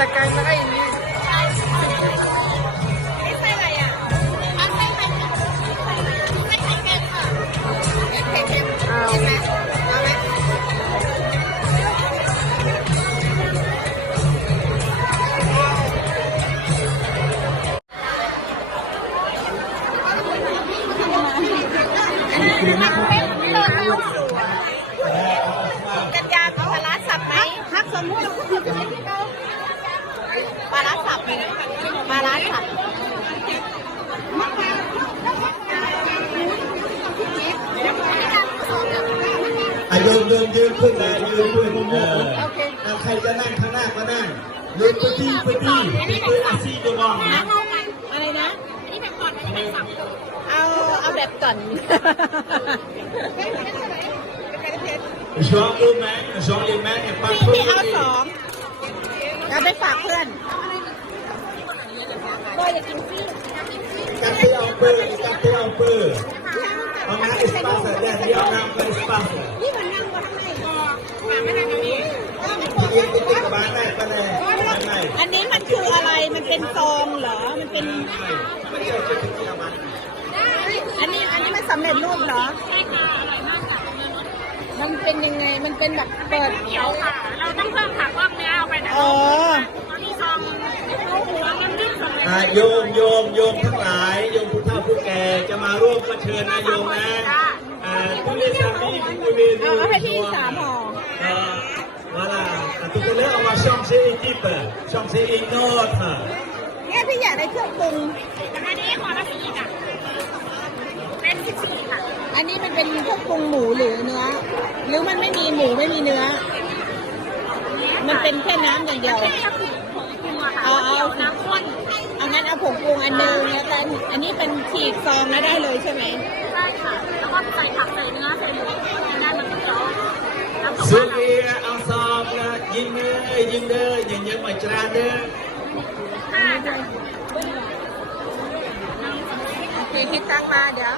มค่ะไข่เค็มเอาไหมเอาไหมกันยาปลาร้าสับไหมฮักสมมุติ ปลาร้าสับปลาร้าสับอะโยนโยนยืนขึ้นเลยยืนด้วยเอออะใครจะนั่งข้างหน้าก็นั่งยืนไปที่ไปที่ไปอาซีตัวมองนะอะไรนะอันนี้แบบก่อนไม่สับเอาเอาแบบก่อนชอนรู้ไหมชอนรู้ไหมเนี่ยปังพี่ปุ๊บเอาสอง เอาไปฝากเพื่อนบอยอยากกินฟรีกันเตียวเปอร์กันเตียวเปอร์เอาน้ำเอสปาเซอร์เดี๋ยวเดี๋ยวน้ำเอสปาเซอร์นี่มันนั่งมาข้างในก่อนมาไม่ได้นะพี่ที่ยืนติ๊กกับบ้านได้ปะเนี่ยไม่ไม่อันนี้มันคืออะไร มันเป็นซองเหรอ มันเป็นไม่ได้เอาไปติ๊กกับบ้านอันนี้อันนี้มันสำเร็จรูปเหรอ ใช่ค่ะอร่อย มากค่ะมันเป็นยังไง มันเป็นแบบเปิดเดี๋ยวค่ะ เราต้องเพิ่มผักรอบเนี้ยเอาไปนะเออตอนนี้ซองซองน้ำจิ้มสำเร็จอะโยมโยมโยมทั้งหลายโยมผู้เฒ่าผู้แก่จะมาร่วมประเชิญนะโยมนะอ่าผู้เรียนสามีผู้เรียนเอาเอาให้พี่สามห่อ Euh, voilà. Tout à l'heure, on va changer équipe. Changer une autre. เนี่ยพี่อยากได้เครื่องปรุงอันนี้ขอละสี่ค่ะเป็นสิบสี่ค่ะ อันนี้มันเป็นเครื่องปรุงหมูหรือเนื้อ หรือมันไม่มีหมูไม่มีเนื้อ มันเป็นแค่น้ำอย่างเดียวไม่ผงผงปรุงอะค่ะเอาเอา เดี๋ยวน้ำข้นเอางั้นเอาผงปรุงอันหนึงแล้วกันอันนี้เป็นฉีกซองแล้วได้เลยใช่ไหมได้ค่ะ แล้วก็ใส่ผักใส่เนื้อใส่หมูได้มันก็จะแล้วก็ Ceux qui ensemble, nhìn ơi, nhìn ơi, nhìn những mà tra đơ. ห้าค่ะโอเคคิดตังมาเดี๋ยว